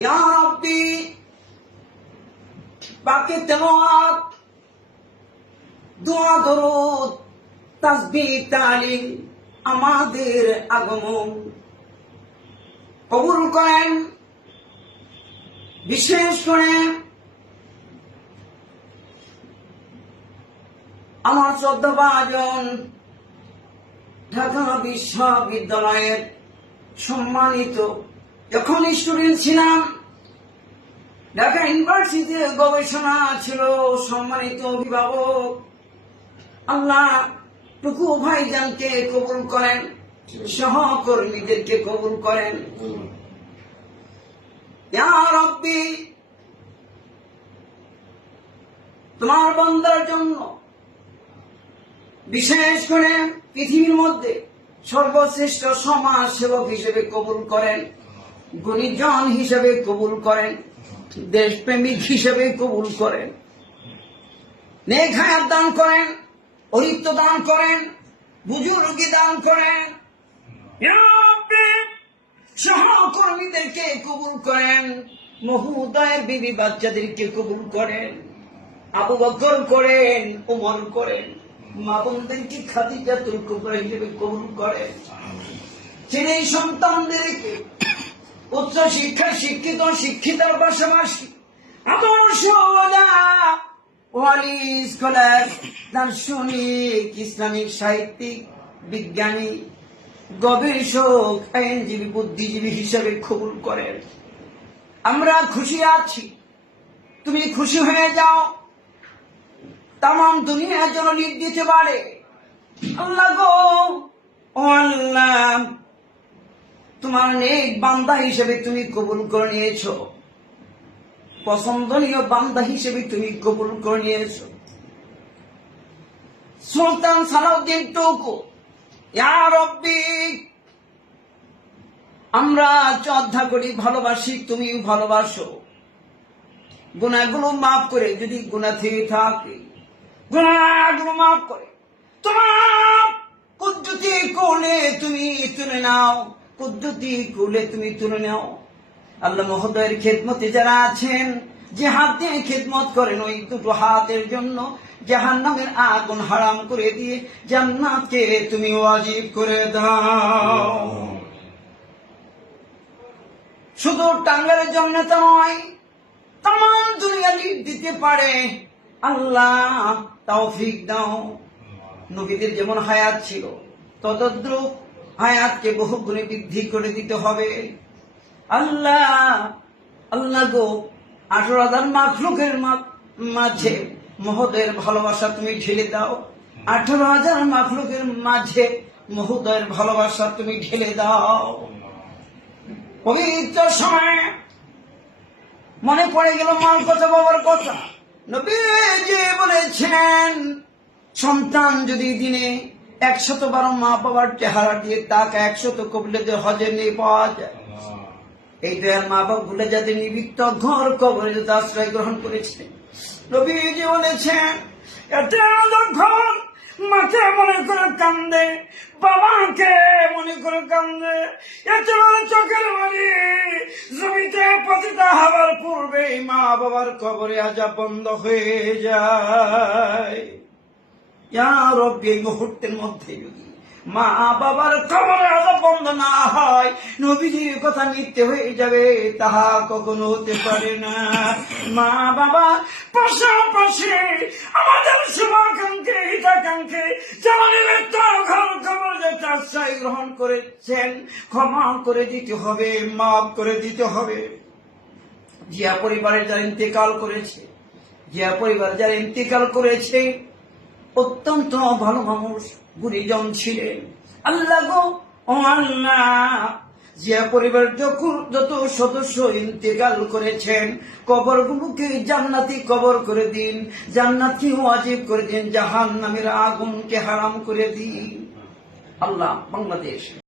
রব্বি, বাকি তেলাওয়াত, দোয়া দরুদ, তাসবিহ, তালিম, আমাদের আগমন কবুল করেন। বিশেষ করে আমার শ্রদ্ধাভাজন ঢাকা বিশ্ববিদ্যালয়ের সম্মানিত যখন স্টুডেন্ট ছিলাম, ঢাকা ইউনিভার্সিটিতে গবেষণা ছিল, সম্মানিত অভিভাবক। আল্লাহ টুকু ভাইজানকে কবুল করেন, সহকর্মীদেরকে কবুল করেন। রব্বি, তোমার বন্দার জন্য, বিশেষ করে পৃথিবীর মধ্যে সর্বশ্রেষ্ঠ সমাজ সেবক হিসেবে কবুল করেন। গুণীজন হিসেবে কবুল করেন, দেশপ্রেমিক হিসেবে কবুল করেন। নেক হায়াত দান করেন অরিত্য দান করেন, বুজুর্গি দান করেন। সহকর্মীদেরকে কবুল করেন, মহুদয়ের বিবি বাচ্চাদেরকে কবুল করেন, আবু বকর করেন, উমর করেন, মা বোনদেরকে খাদিজা তুল কবুল করেন। ছেলে সন্তানদেরকে উচ্চ শিক্ষা, শিক্ষিত, শিক্ষিতার পাশাপাশি আদর্শ ওয়ালি স্কলার দার্শনিক, ইসলামিক, সাহিত্যিক, বিজ্ঞানী, গবেষক, আইনজীবী, বুদ্ধিজীবী হিসেবে কবুল করেন। আমরা খুশি আছি। তুমি খুশি হয়ে যাও। তাম দুনিয়ার জন্য লিখ দিতে পারে। আল্লাহ গো ও আল্লাহ তোমার নেক বান্দা হিসেবে তুমি কবুল করে নিয়েছো। পছন্দনীয় বান্দা হিসেবে তুমি কবুল করে নিয়েছো। সুলতান সালাউদ্দিন টুকু আমরা শ্রদ্ধা করি ভালোবাসি তুমি ভালোবাসো। গুণাগুলো মাফ করে, যদি গুণা থেকে থাকে, গুণাগুলো মাফ করে। তোমার কুদ্দুতি কোলে তুমি তুলে নাও। কুদ্দুতি কোলে তুমি তুলে নাও। আল্লাহ মহোদয়ের খেদমতে যারা আছেন, যে হাত দিয়ে খেদমত করেন, ওই দুটো হাতের জন্য জাহান নামের আগুন হারাম করে দিয়ে জান্নাতকে তুমি ওয়াজিব করে দাও। শুধু টাঙ্গারের জন্য তো নয় তাম দুনিয়া লিড দিতে পারে। আল্লাহ তাও ফিক দাও। নবীদের যেমন হায়াত ছিল, ততদ্রুপ হায়াতকে বহু গুণে বৃদ্ধি করে দিতে হবে। আল্লাহ আল্লাহ গো, আঠারো হাজার মাখলুকের মাঝে মহোদয়ের ভালোবাসা তুমি ঢেলে দাও। আঠারো হাজার মাখলুকের মাঝে মহোদয়ের ভালোবাসা তুমি ঢেলে দাও। পবিত্র সময় মনে পড়ে গেল মার কথা, বাবার কথা। নবীজি বলেছেন, সন্তান যদি দিনে একশত বারো মা বাবার চেহারা দিয়ে তাকে একশত কবলে দিয়ে হজে নিয়ে পাওয়া যায়। এই দয়াল মা বাবা ভুলে যাতে নিবৃত্ত ঘর কবরে যাতে আশ্রয় গ্রহণ করেছিলেন নবীজি বলেছেন এতে যখন মাকে মনে করে কান্দে বাবাকে মনে করে কান্দে। এতে বলে চোখের মারি জমিতে পতিত হবার পূর্বে মা বাবার কবরে আজা বন্ধ হয়ে যায়। মুহূর্তের মধ্যে যদি মা বাবার কবরে আজা বন্ধ না হয়, নবীজির কথা মিথ্যে হয়ে যাবে, তাহা কখনো হতে পারে না। মা বাবা, পাশাপাশি আমাদের শুভাকাঙ্ক্ষে হিতাকাঙ্ক্ষে যেমন ঘর যাতে আশ্রয় গ্রহণ করেছেন, ক্ষমা করে দিতে হবে, মাফ করে দিতে হবে। জিয়া পরিবারের যারা ইন্তেকাল করেছে, জিয়া পরিবার যারা ইন্তেকাল করেছে অত্যন্ত ভালো মানুষ গুণীজন ছিলেন। আল্লাহ গো আল্লাহ জিয়া পরিবার যখন যত সদস্য ইন্তেকাল করেছেন কবর গুলোকে জান্নাতি কবর করে দিন জান্নাতি ওয়াজিব করে দিন জাহান নামের আগুনকে হারাম করে দিন। আল্লাহ বাংলাদেশ।